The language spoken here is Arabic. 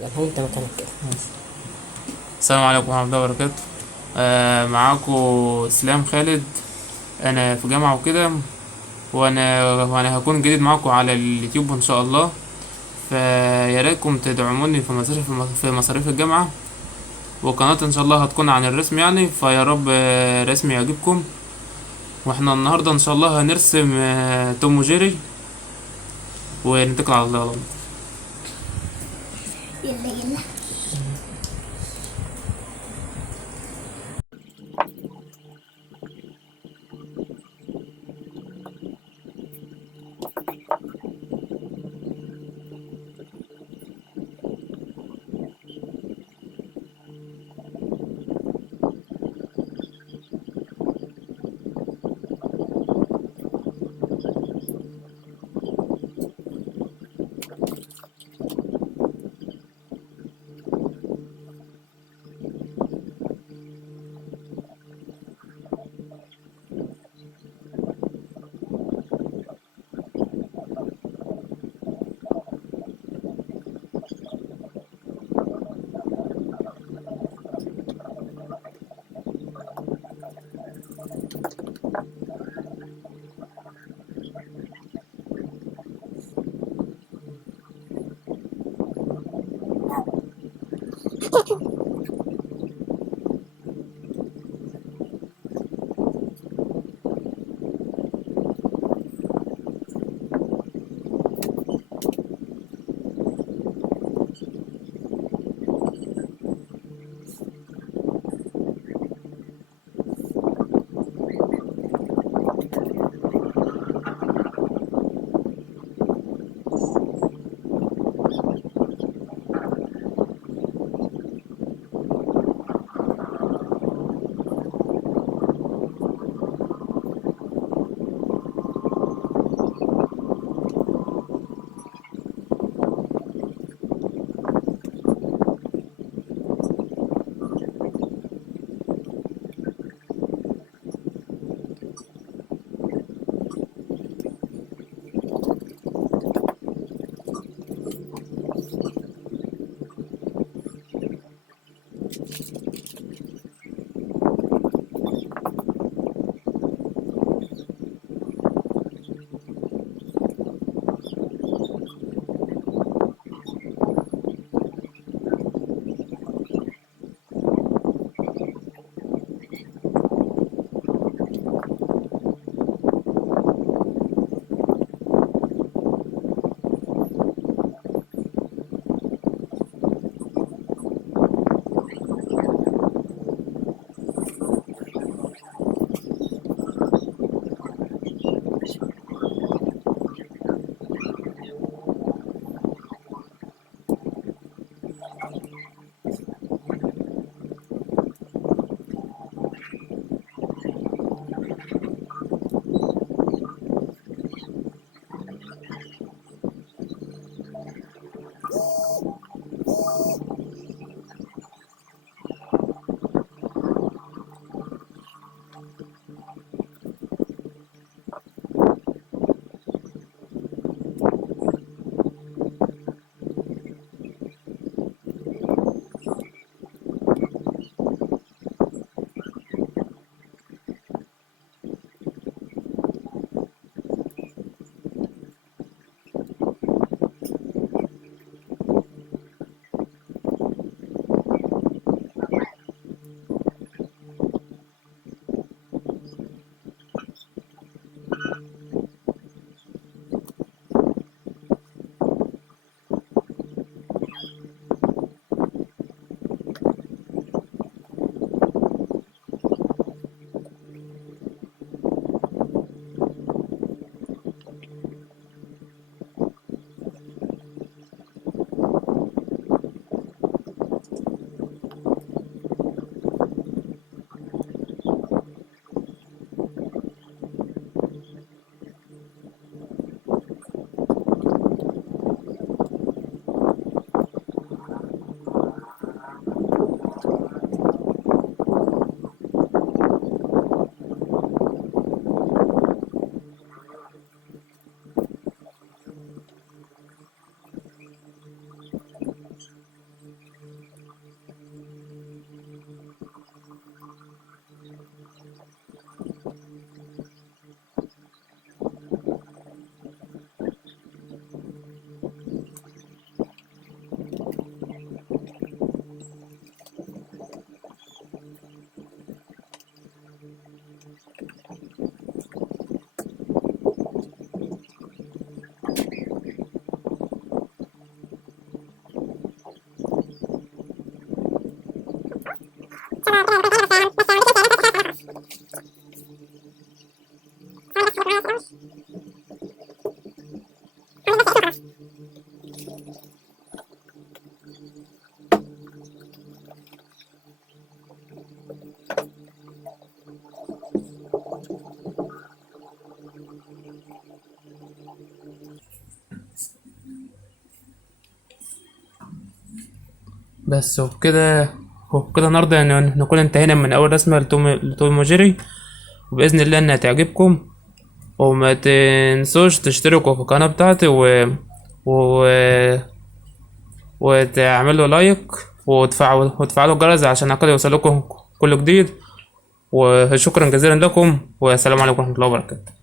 يلا هو انت مكانك كده. السلام عليكم ورحمة الله وبركاته. معاكم اسلام خالد. انا في جامعة وكده، وانا هكون جديد معاكم على اليوتيوب ان شاء الله. فيا ريتكم تدعموني في مصاريف الجامعة، وقناة ان شاء الله هتكون عن الرسم يعني، فيا رب رسمي يعجبكم. واحنا النهاردة ان شاء الله هنرسم توم وجيري، ونتكل على الله. يلا يلا. بس وبكده النهارده نكون انتهينا من اول رسمه لتوم وجيري، وباذن الله انها تعجبكم. وما تنسوش تشتركوا في القناه بتاعتي و... وتعملوا لايك وتفعلوا الجرس عشان يوصلكم كل جديد. وشكرا جزيلا لكم، والسلام عليكم ورحمه الله وبركاته.